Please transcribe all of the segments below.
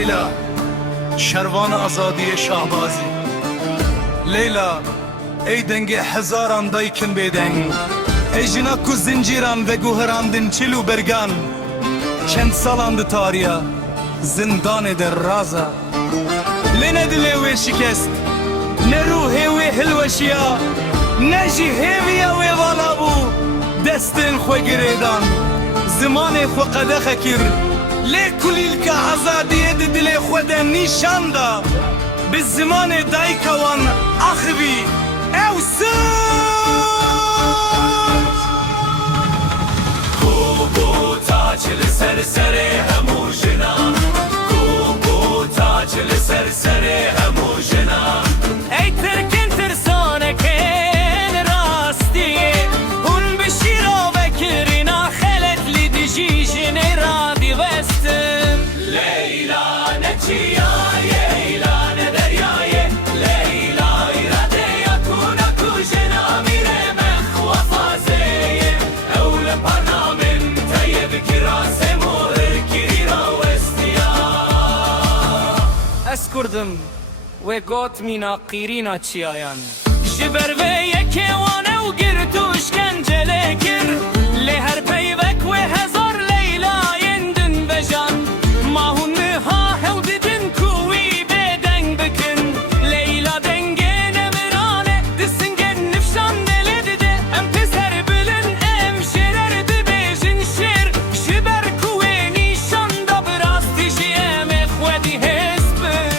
Leyla, şervan azadiye şahbazi. Leyla, ey denge hezaran daykin bedeng, ey jinaku zinciran ve guherandin çilu bergan. Çend salandı tariha, zindan eder raza. Lene dile ve şikest, ne ruhe ve hilveşiya, ne jiheviya ve valabu. Destin xwe girêdan, zimanê xwe qedexe kir. Lê kulîlka azadiyê di dilê xwe de nîşan da. Bi zimanê dayika wan axivî ew Ku bû taç li ser serê hemû jinan, ku bû taç li ser serê hemû jinan. Ey Tirkin tirsanekên rastiyê, hûn bi şîra vekirîna xelet li dijî jinê radîwestin. Leyla ne çiyaye, Leyla ne deryaye, Leyla iradeya kuna ku jina mire me xwafazeye. Ew li parnamên te yê bikira semo irkirîna westiya. Ez Kurdim wê got mîna qîrîna çiyayan. Ji ber vê yekê wan ew girt û işkencelê kir. Lê her peyvek wê hezar Leylayên din vejan. Ma hûn niha hew didin ku wî bêdeng bikin. Leyla dengê nemirane, di singên nifşan nelê dide. Em piser bilin, em şêrer dibêjin şêr. Ji ber ku wê nîşan da bi rastî jî em ê xwe dîhêz bin.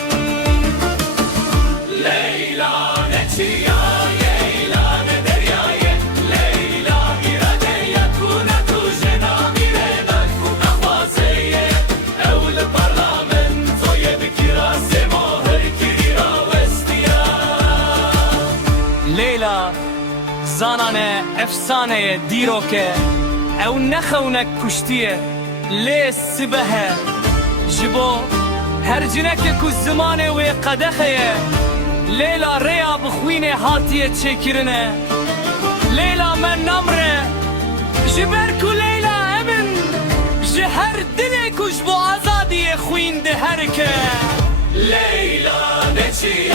Leyla ne çiyaye, Leyla ne deryaye, Leyla iradeya kuna ku jina mire me xwafazeye. Ew li parlamentoyê bikira semo irkirîna westiya. Leyla zanane efsaneye dîroke, ew nexewnek kuştiye lê sibehe. Ji bo her cineke ku zimanê wê qedexeye, Leyla rêya bixwînê hatiye çêkirine. Leyla me namre, ji ber ku Leyla emin, ji her dilê ku ji bo azadiyê xwîn diherike. Leyla ne çiyaye,